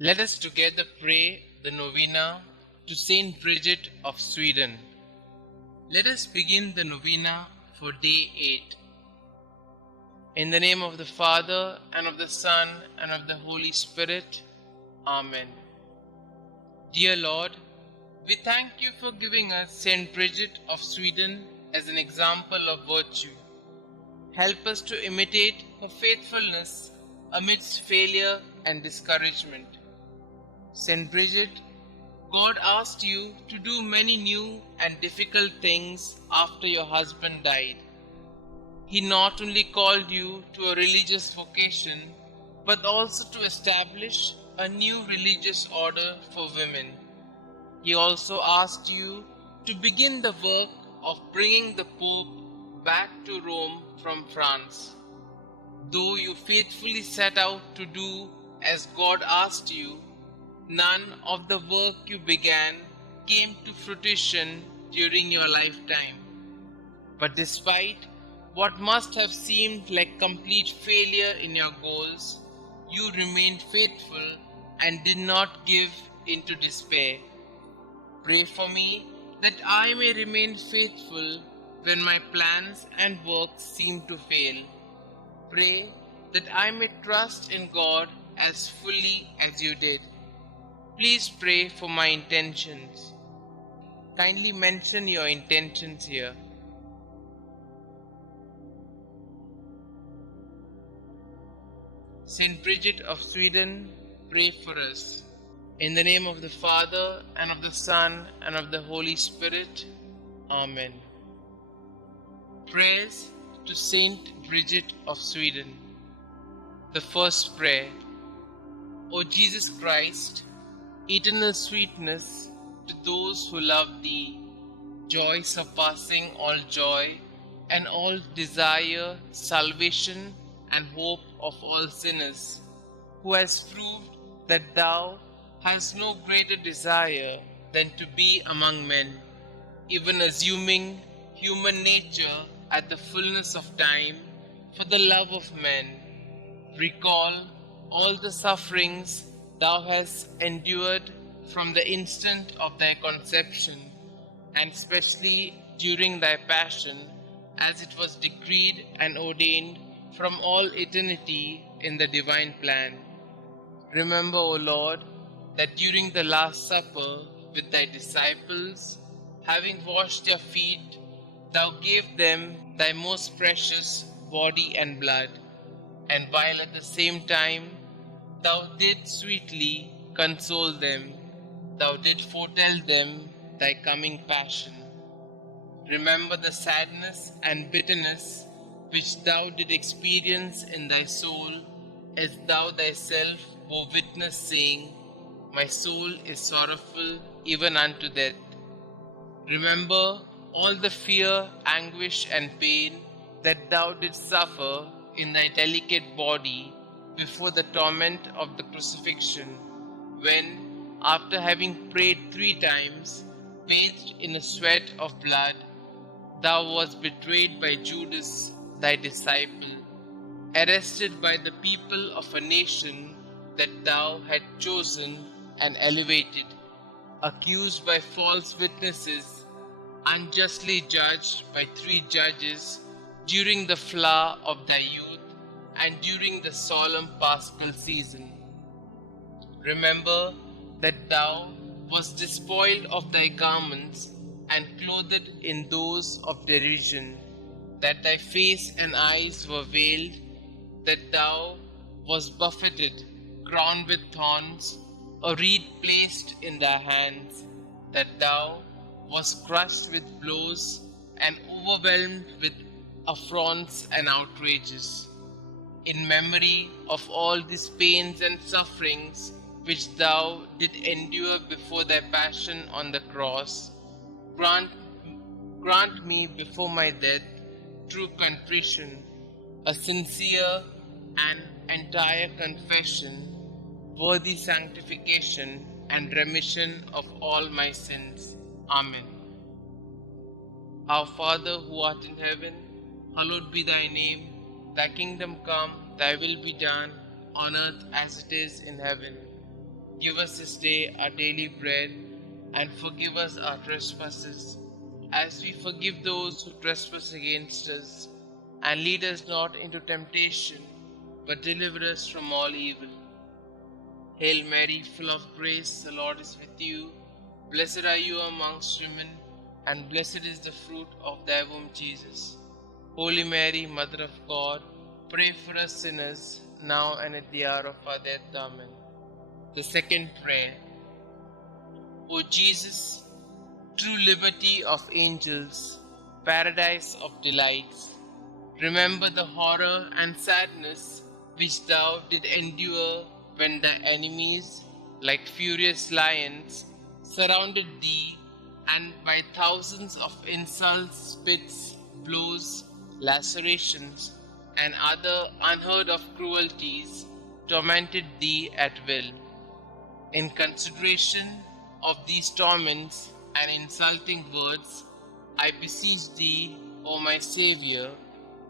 Let us together pray the Novena to St Bridget of Sweden. Let us begin the Novena for day 8. In the name of the Father, and of the Son, and of the Holy Spirit. Amen. Dear Lord, we thank you for giving us St Bridget of Sweden as an example of virtue. Help us to imitate her faithfulness amidst failure and discouragement. St Bridget, God asked you to do many new and difficult things after your husband died. He not only called you to a religious vocation, but also to establish a new religious order for women. He also asked you to begin the work of bringing the Pope back to Rome from France. Though you faithfully set out to do as God asked you, none of the work you began came to fruition during your lifetime. But despite what must have seemed like complete failure in your goals, you remained faithful and did not give into despair. Pray for me that I may remain faithful when my plans and works seem to fail. Pray that I may trust in God as fully as you did. Please pray for my intentions. Kindly mention your intentions here. St. Bridget of Sweden, pray for us. In the name of the Father, and of the Son, and of the Holy Spirit. Amen. Prayers to St. Bridget of Sweden. The first prayer. O Jesus Christ, eternal sweetness to those who love Thee, joy surpassing all joy, and all desire salvation and hope of all sinners, who has proved that Thou hast no greater desire than to be among men, even assuming human nature at the fullness of time for the love of men. Recall all the sufferings Thou hast endured from the instant of Thy conception, and especially during Thy passion, as it was decreed and ordained from all eternity in the divine plan. Remember, O Lord, that during the Last Supper with Thy disciples, having washed their feet, Thou gave them Thy most precious body and blood, and while at the same time Thou didst sweetly console them, Thou didst foretell them Thy coming passion. Remember the sadness and bitterness which Thou didst experience in Thy soul, as Thou Thyself bore witness, saying, My soul is sorrowful even unto death. Remember all the fear, anguish, and pain that Thou didst suffer in Thy delicate body before the torment of the crucifixion, when, after having prayed 3 times, bathed in a sweat of blood, Thou wast betrayed by Judas, Thy disciple, arrested by the people of a nation that Thou had chosen and elevated, accused by false witnesses, unjustly judged by 3 judges during the flower of Thy youth and during the solemn Paschal season. Remember that Thou wast despoiled of Thy garments and clothed in those of derision, that Thy face and eyes were veiled, that Thou wast buffeted, crowned with thorns, a reed placed in Thy hands, that Thou wast crushed with blows and overwhelmed with affronts and outrages. In memory of all these pains and sufferings which Thou did endure before Thy passion on the cross, grant me before my death true contrition, a sincere and entire confession, worthy sanctification and remission of all my sins. Amen. Our Father who art in heaven, hallowed be Thy name. Thy kingdom come, Thy will be done, on earth as it is in heaven. Give us this day our daily bread, and forgive us our trespasses, as we forgive those who trespass against us. And lead us not into temptation, but deliver us from all evil. Hail Mary, full of grace, the Lord is with you. Blessed are you amongst women, and blessed is the fruit of thy womb, Jesus. Holy Mary, Mother of God, pray for us sinners, now and at the hour of our death. Amen. The second prayer. O Jesus, true liberty of angels, paradise of delights, remember the horror and sadness which thou did endure when thy enemies, like furious lions, surrounded thee, and by thousands of insults, spits, blows, lacerations, and other unheard of cruelties tormented thee at will. In consideration of these torments and insulting words, I beseech thee, O my Xavier,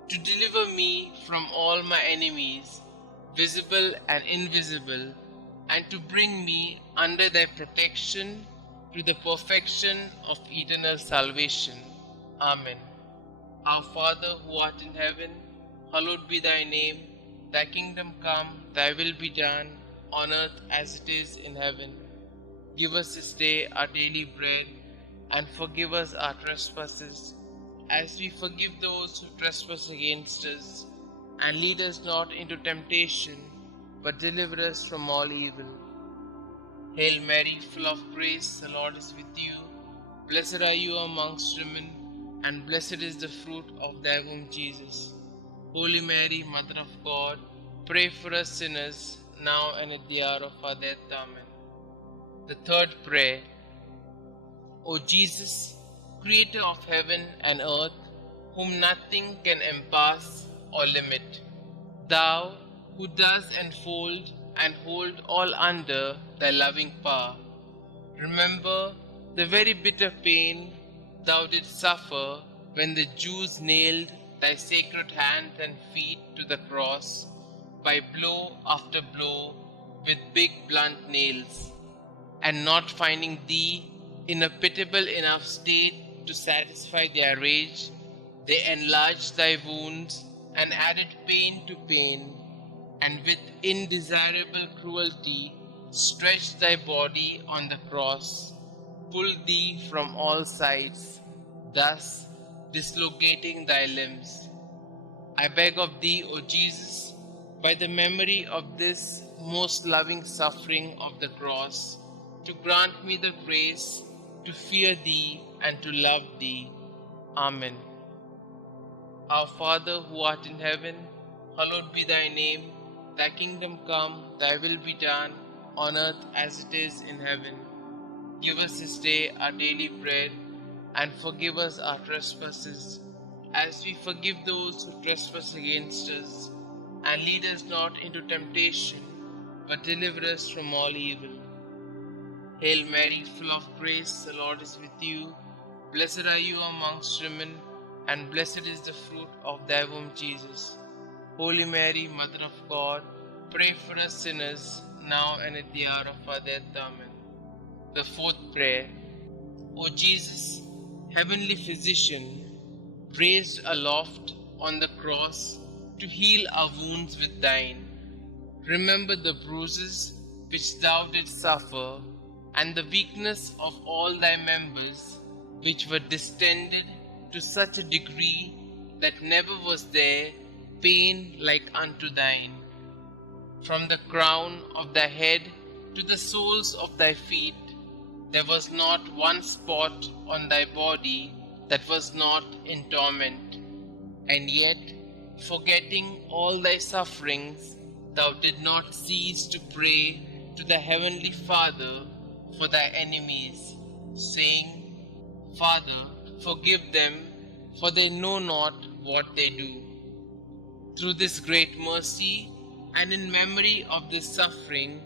to deliver me from all my enemies, visible and invisible, and to bring me under thy protection to the perfection of eternal salvation. Amen. Our Father who art in heaven, hallowed be thy name. Thy kingdom come, thy will be done, on earth as it is in heaven. Give us this day our daily bread, and forgive us our trespasses, as we forgive those who trespass against us. And lead us not into temptation, but deliver us from all evil. Hail Mary, full of grace, the Lord is with you. Blessed are you amongst women, and blessed is the fruit of thy womb, Jesus. Holy Mary, Mother of God, pray for us sinners, now and at the hour of our death. Amen. The third prayer. O Jesus, Creator of heaven and earth, whom nothing can encompass or limit, thou who dost enfold and hold all under thy loving power, remember the very bitter pain thou didst suffer when the Jews nailed thy sacred hands and feet to the cross by blow after blow with big blunt nails, and not finding thee in a pitiable enough state to satisfy their rage, they enlarged thy wounds and added pain to pain, and with indesirable cruelty stretched thy body on the cross, pulled thee from all sides, thus dislocating thy limbs. I beg of thee, O Jesus, by the memory of this most loving suffering of the cross, to grant me the grace to fear thee and to love thee. Amen. Our Father who art in heaven, hallowed be thy name. Thy kingdom come, thy will be done, on earth as it is in heaven. Give us this day our daily bread, and forgive us our trespasses, as we forgive those who trespass against us. And lead us not into temptation, but deliver us from all evil. Hail Mary, full of grace, the Lord is with you. Blessed are you amongst women, and blessed is the fruit of thy womb, Jesus. Holy Mary, Mother of God, pray for us sinners, now and at the hour of our death. Amen. The fourth prayer. O Jesus, heavenly physician, raised aloft on the cross to heal our wounds with thine, remember the bruises which thou didst suffer, and the weakness of all thy members, which were distended to such a degree that never was there pain like unto thine. From the crown of thy head to the soles of thy feet, there was not one spot on thy body that was not in torment. And yet, forgetting all thy sufferings, thou did not cease to pray to the heavenly Father for thy enemies, saying, Father, forgive them, for they know not what they do. Through this great mercy, and in memory of this suffering,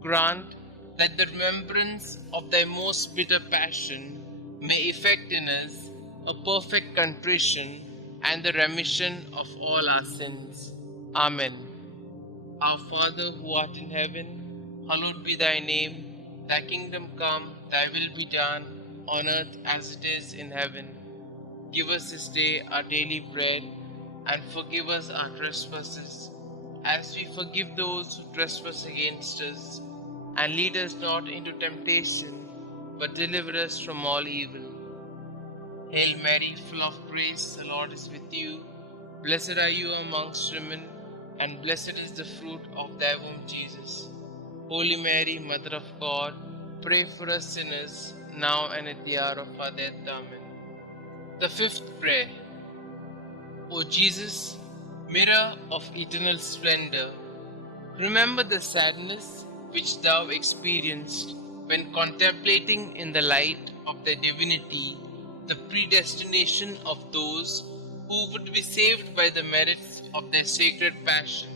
grant that the remembrance of thy most bitter passion may effect in us a perfect contrition and the remission of all our sins. Amen. Our Father who art in heaven, hallowed be thy name. Thy kingdom come, thy will be done, on earth as it is in heaven. Give us this day our daily bread, and forgive us our trespasses, as we forgive those who trespass against us. And lead us not into temptation, but deliver us from all evil. Hail Mary, full of grace, the Lord is with you. Blessed are you amongst women, and blessed is the fruit of thy womb, Jesus. Holy Mary, Mother of God, pray for us sinners, now and at the hour of our death. Amen. The fifth prayer. O Jesus, mirror of eternal splendor, remember the sadness which thou experienced when contemplating in the light of thy divinity the predestination of those who would be saved by the merits of their sacred passion.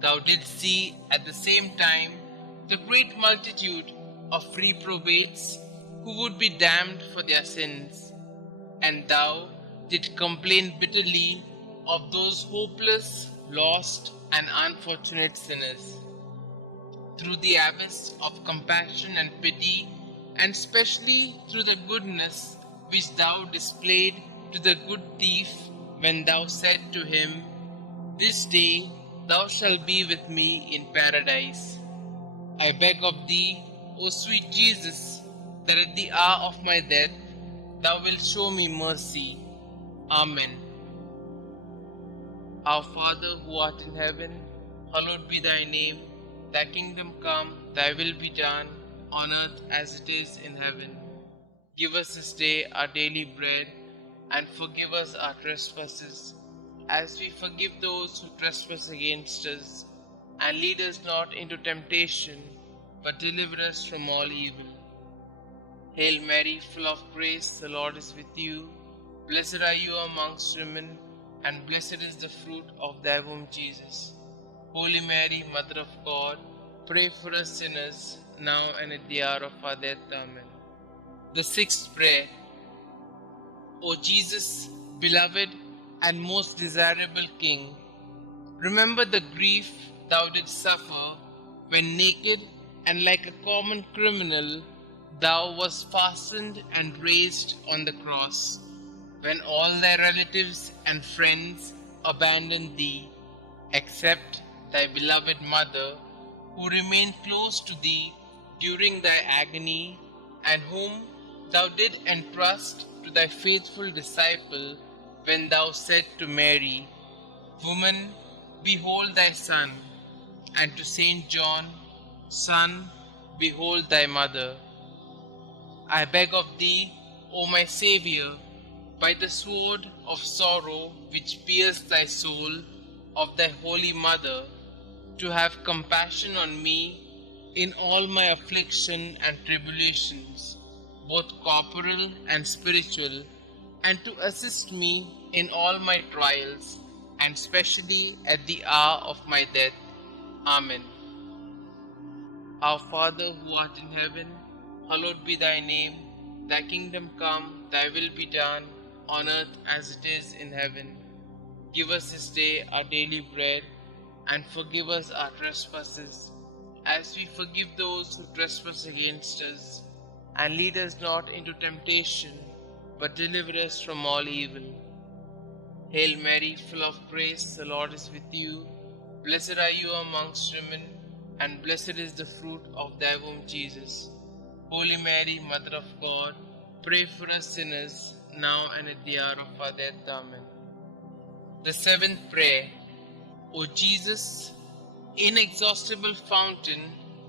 Thou didst see at the same time the great multitude of reprobates who would be damned for their sins, and thou didst complain bitterly of those hopeless, lost, and unfortunate sinners. Through the abyss of compassion and pity, and specially through the goodness which thou displayed to the good thief when thou said to him, "This day thou shalt be with me in paradise." I beg of thee, O sweet Jesus, that at the hour of my death thou wilt show me mercy. Amen. Our Father who art in heaven, hallowed be thy name. Thy kingdom come, thy will be done, on earth as it is in heaven. Give us this day our daily bread, and forgive us our trespasses, as we forgive those who trespass against us. And lead us not into temptation, but deliver us from all evil. Hail Mary, full of grace, the Lord is with you. Blessed are you amongst women, and blessed is the fruit of thy womb, Jesus. Holy Mary, Mother of God, pray for us sinners, now and at the hour of our death. Amen. The sixth prayer. O Jesus, beloved and most desirable King, remember the grief thou didst suffer when naked and like a common criminal thou wast fastened and raised on the cross, when all thy relatives and friends abandoned thee, except thy beloved mother, who remained close to thee during thy agony, and whom thou did entrust to thy faithful disciple when thou said to Mary, "Woman, behold thy son," and to Saint John, "Son, behold thy mother." I beg of thee, O my Xavier, by the sword of sorrow which pierced thy soul of thy holy mother, to have compassion on me in all my affliction and tribulations, both corporal and spiritual, and to assist me in all my trials, and specially at the hour of my death. Amen. Our Father who art in heaven, hallowed be thy name. Thy kingdom come, thy will be done, on earth as it is in heaven. Give us this day our daily bread, and forgive us our trespasses, as we forgive those who trespass against us. And lead us not into temptation, but deliver us from all evil. Hail Mary, full of grace, the Lord is with you. Blessed are you amongst women, and blessed is the fruit of thy womb, Jesus. Holy Mary, Mother of God, pray for us sinners, now and at the hour of our death. Amen. Give us this day our daily bread, and forgive us our trespasses, as we forgive those who trespass against us. And lead us not into temptation, but deliver us from all evil. Hail Mary, full of grace, the Lord is with you. Blessed are you amongst women, and blessed is the fruit of thy womb, Jesus. Holy Mary, Mother of God, pray for us sinners, now and at the hour of our death. Amen. The seventh prayer. O Jesus, inexhaustible fountain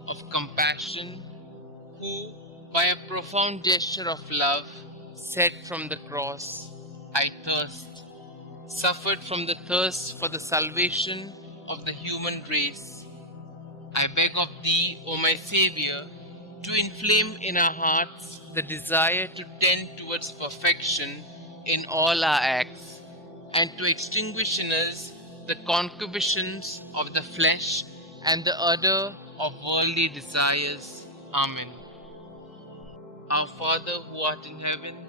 of compassion, who, by a profound gesture of love, said from the cross, "I thirst," suffered from the thirst for the salvation of the human race. I beg of thee, O my Saviour, to inflame in our hearts the desire to tend towards perfection in all our acts, and to extinguish in us the concupiscence of the flesh and the ardor of worldly desires. Amen. Our Father who art in heaven,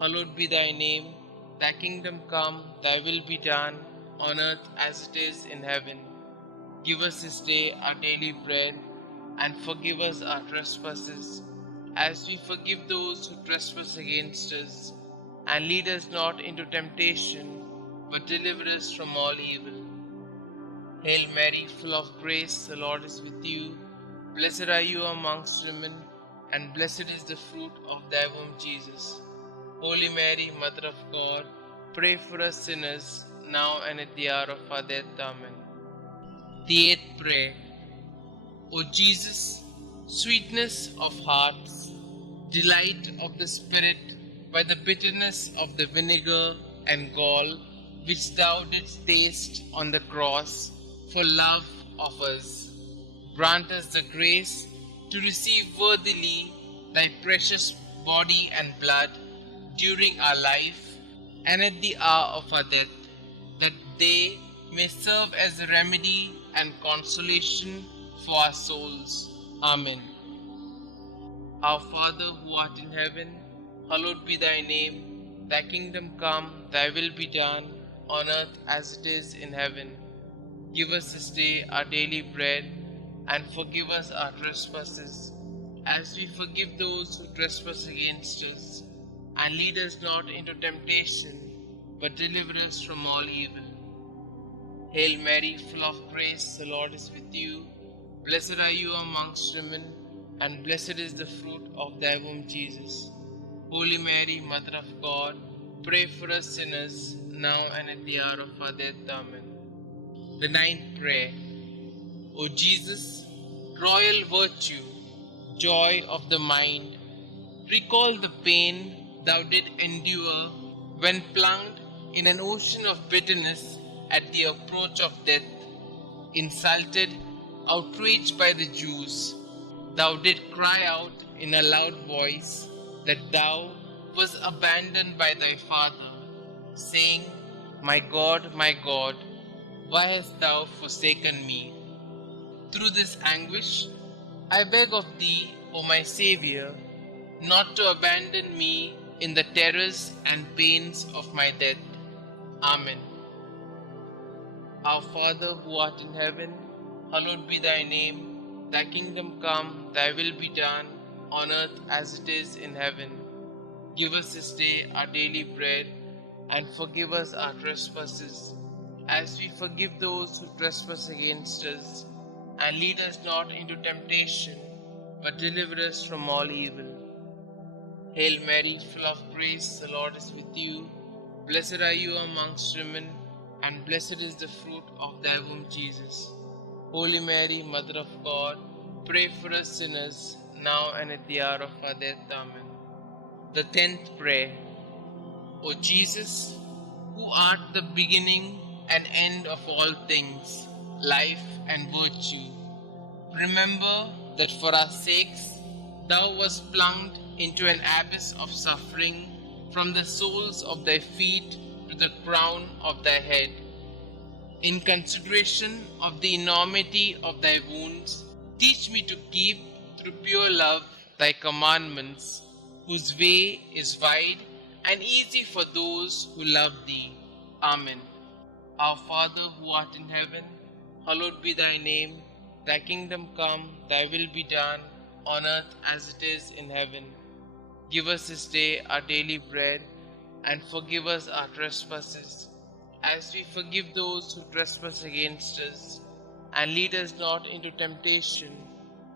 hallowed be thy name. Thy kingdom come, thy will be done, on earth as it is in heaven. Give us this day our daily bread, and forgive us our trespasses, as we forgive those who trespass against us. And lead us not into temptation, but deliver us from all evil. Hail Mary, full of grace, the Lord is with you. Blessed are you amongst women, and blessed is the fruit of thy womb, Jesus. Holy Mary, Mother of God, pray for us sinners, now and at the hour of our death. Amen. The eighth prayer. O Jesus, sweetness of hearts, delight of the Spirit, by the bitterness of the vinegar and gall which thou didst taste on the cross for love of us, grant us the grace to receive worthily thy precious body and blood during our life and at the hour of our death, that they may serve as a remedy and consolation for our souls. Amen. Our Father who art in heaven, hallowed be thy name. Thy kingdom come, thy will be done, on earth as it is in heaven. Give us this day our daily bread, and forgive us our trespasses, as we forgive those who trespass against us. And lead us not into temptation, but deliver us from all evil. Hail Mary, full of grace, the Lord is with you. Blessed are you amongst women, and blessed is the fruit of thy womb, Jesus. Holy Mary, Mother of God, pray for us sinners, now and at the hour of our death. Amen. The ninth prayer. O Jesus, royal virtue, joy of the mind, recall the pain thou did endure when plunged in an ocean of bitterness at the approach of death. Insulted, outraged by the Jews, thou did cry out in a loud voice that thou wast abandoned by thy Father, saying, my God, why hast thou forsaken me? Through this anguish, I beg of thee, O my Xavier, not to abandon me in the terrors and pains of my death. Amen. Our Father who art in heaven, hallowed be thy name. Thy kingdom come, thy will be done, on earth as it is in heaven. Give us this day our daily bread, and forgive us our trespasses, as we forgive those who trespass against us. And lead us not into temptation, but deliver us from all evil. Hail Mary, full of grace, the Lord is with you. Blessed are you amongst women, and blessed is the fruit of thy womb, Jesus. Holy Mary, Mother of God, pray for us sinners, now and at the hour of our death. Amen. The 10th prayer. O Jesus, who art the beginning and end of all things, life and virtue, remember that for our sakes thou wast plunged into an abyss of suffering, from the soles of thy feet to the crown of thy head. In consideration of the enormity of thy wounds, teach me to keep, through pure love, thy commandments, whose way is wide and easy for those who love thee. Amen. Our Father who art in heaven, hallowed be thy name. Thy kingdom come, thy will be done, on earth as it is in heaven. Give us this day our daily bread, and forgive us our trespasses, as we forgive those who trespass against us. And lead us not into temptation,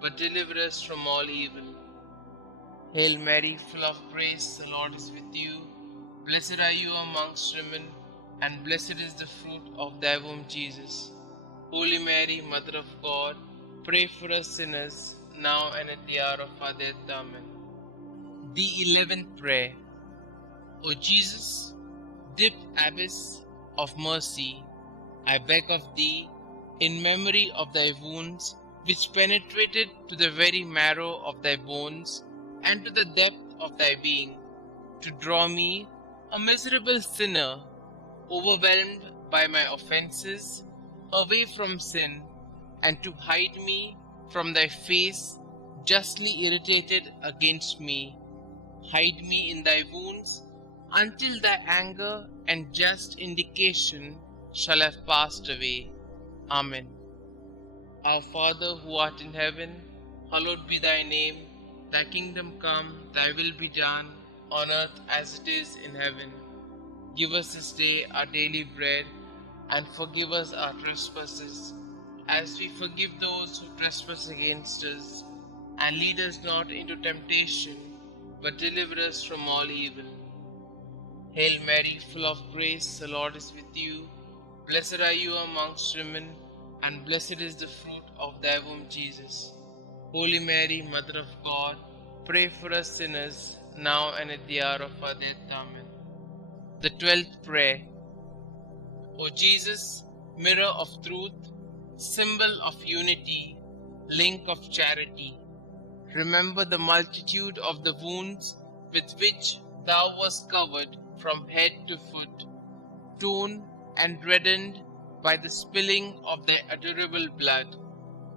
but deliver us from all evil. Hail Mary, full of grace, the Lord is with you. Blessed are you amongst women, and blessed is the fruit of thy womb, Jesus. Holy Mary, Mother of God, pray for us sinners, now and at the hour of our death. Amen. The 11th prayer. O Jesus, deep abyss of mercy, I beg of thee, in memory of thy wounds, which penetrated to the very marrow of thy bones and to the depth of thy being, to draw me, a miserable sinner, overwhelmed by my offenses, away from sin, and to hide me from thy face, justly irritated against me. Hide me in thy wounds, until thy anger and just indication shall have passed away. Amen. Our Father who art in heaven, Hallowed be thy name, thy kingdom come, thy will be done, on earth as it is in heaven. Give us this day our daily bread, and forgive us our trespasses, as we forgive those who trespass against us. And lead us not into temptation, but deliver us from all evil. Hail Mary, full of grace, the Lord is with you. Blessed are you amongst women, and blessed is the fruit of thy womb, Jesus. Holy Mary, Mother of God, pray for us sinners, now and at the hour of our death. Amen. The 12th prayer. O Jesus, mirror of truth, symbol of unity, link of charity, remember the multitude of the wounds with which thou wast covered from head to foot, torn and reddened by the spilling of thy adorable blood.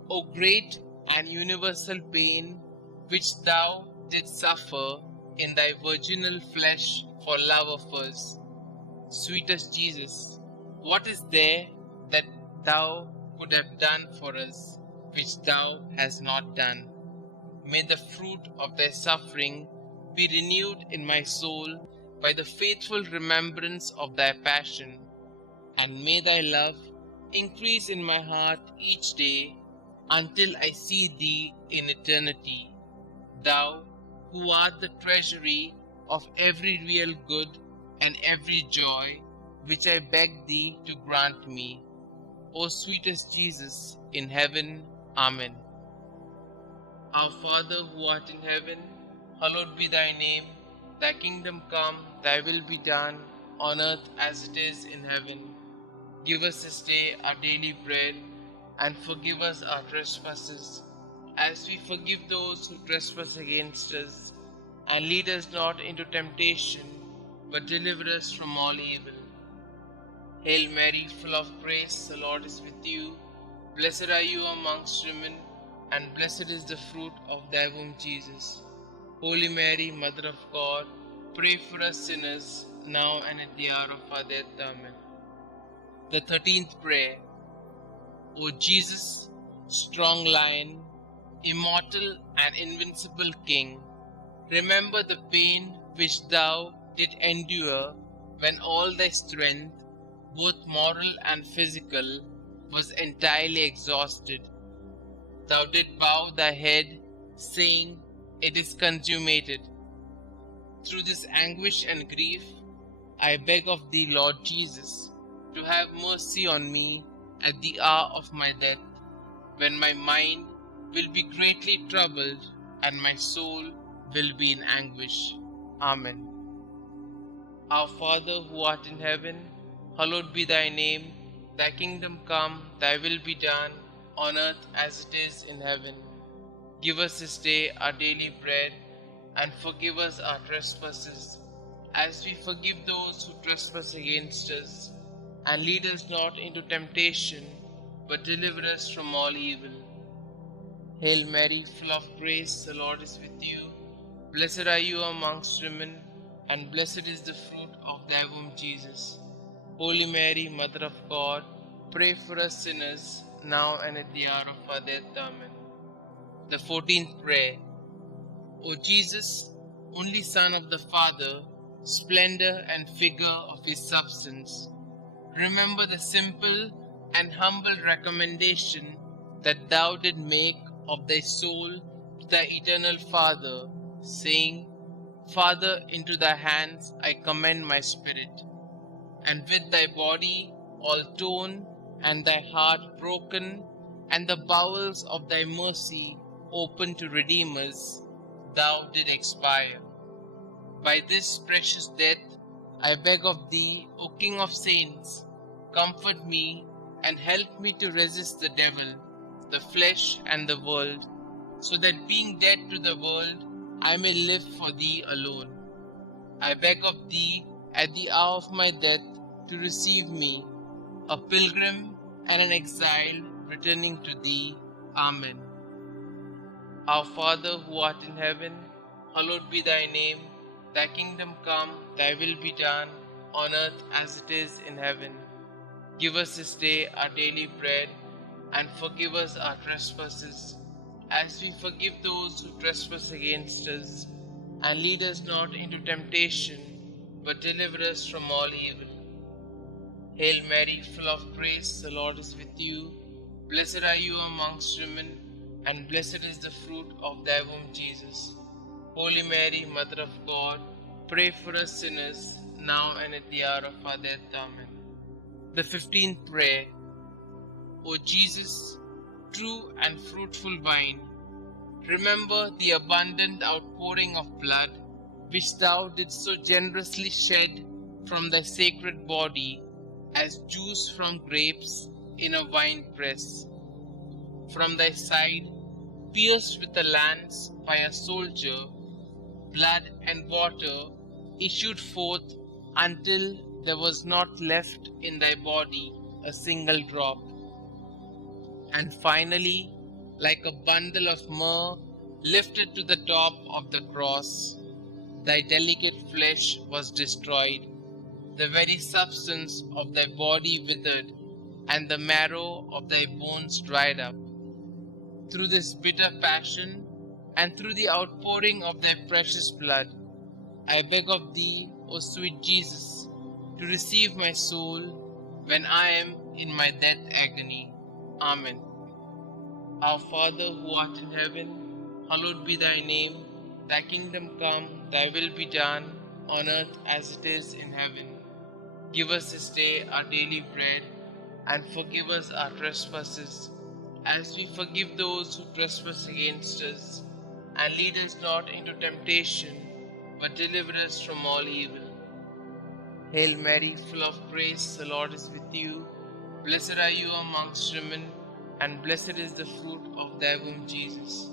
O great and universal pain which thou didst suffer in thy virginal flesh for love of us. Sweetest Jesus, what is there that thou could have done for us, which thou hast not done? May the fruit of thy suffering be renewed in my soul by the faithful remembrance of thy passion, and may thy love increase in my heart each day until I see thee in eternity, thou who art the treasury of every real good and every joy, which I beg thee to grant me. O sweetest Jesus in heaven. Amen. Our Father who art in heaven, hallowed be thy name. Thy kingdom come, thy will be done, on earth as it is in heaven. Give us this day our daily bread, and forgive us our trespasses, as we forgive those who trespass against us. And lead us not into temptation, but deliver us from all evil. Hail Mary, full of grace, the Lord is with you. Blessed are you amongst women, and blessed is the fruit of thy womb, Jesus. Holy Mary, Mother of God, pray for us sinners, now and at the hour of our death. Amen. The 13th prayer. O Jesus, strong lion, immortal and invincible King, remember the pain which thou didst endure when all thy strength, both moral and physical, was entirely exhausted. Thou didst bow thy head, saying, "It is consummated." Through this anguish and grief, I beg of thee, Lord Jesus, to have mercy on me at the hour of my death, when my mind will be greatly troubled and my soul will be in anguish. Amen. Our Father who art in heaven, hallowed be thy name. Thy kingdom come, thy will be done, on earth as it is in heaven. Give us this day our daily bread, and forgive us our trespasses, as we forgive those who trespass against us. And lead us not into temptation, but deliver us from all evil. Hail Mary, full of grace, the Lord is with you. Blessed are you amongst women, and blessed is the fruit of thy womb, Jesus. Holy Mary, Mother of God, pray for us sinners, now and at the hour of our death. Amen. The 14th prayer. O Jesus, only Son of the Father, splendor and figure of his substance, remember the simple and humble recommendation that thou didst make of thy soul to thy eternal Father, saying, "Father, into thy hands I commend my spirit." And with thy body all torn, and thy heart broken, and the bowels of thy mercy open to redeem us, thou did expire. By this precious death, I beg of thee, O King of saints, comfort me and help me to resist the devil, the flesh, and the world, so that being dead to the world, I may live for thee alone. I beg of thee, at the hour of my death, to receive me, a pilgrim and an exile returning to thee. Amen. Our Father who art in heaven, hallowed be thy name. Thy kingdom come, thy will be done, on earth as it is in heaven. Give us this day our daily bread, and forgive us our trespasses, as we forgive those who trespass against us. And lead us not into temptation, but deliver us from all evil. Hail Mary, full of grace, the Lord is with you. Blessed are you amongst women, and blessed is the fruit of thy womb, Jesus. Holy Mary, Mother of God, pray for us sinners, now and at the hour of our death. Amen. The 15th prayer. O Jesus, true and fruitful vine, remember the abundant outpouring of blood which thou didst so generously shed from thy sacred body as juice from grapes in a wine press. From thy side, pierced with a lance by a soldier, blood and water issued forth until there was not left in thy body a single drop. And finally, like a bundle of myrrh lifted to the top of the cross, thy delicate flesh was destroyed, the very substance of thy body withered, and the marrow of thy bones dried up. Through this bitter passion, and through the outpouring of thy precious blood, I beg of thee, O sweet Jesus, to receive my soul when I am in my death agony. Amen. Our Father who art in heaven, hallowed be thy name. Thy kingdom come, thy will be done, on earth as it is in heaven. Give us this day our daily bread, and forgive us our trespasses, as we forgive those who trespass against us. And lead us not into temptation, but deliver us from all evil. Hail Mary, full of grace, the Lord is with you. Blessed are you amongst women, and blessed is the fruit of thy womb, Jesus.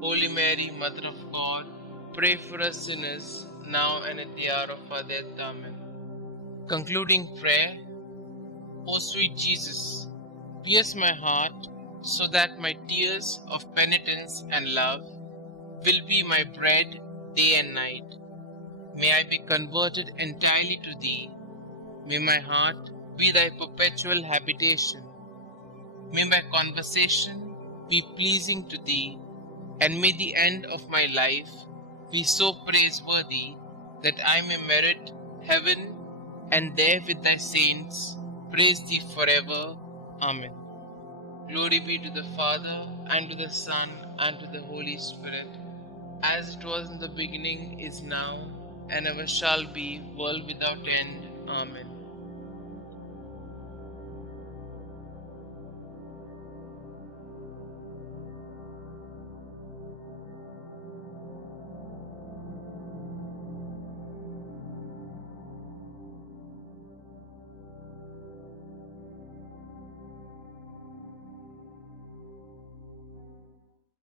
Holy Mary, Mother of God, pray for us sinners, now and at the hour of our death. Amen. Concluding prayer. O sweet Jesus, pierce my heart so that my tears of penitence and love will be my bread day and night. May I be converted entirely to thee. May my heart be thy perpetual habitation. May my conversation be pleasing to thee, and may the end of my life be so praiseworthy that I may merit heaven, and there with thy saints praise thee forever. Amen. Glory be to the Father, and to the Son, and to the Holy Spirit, as it was in the beginning, is now, and ever shall be, world without end. Amen.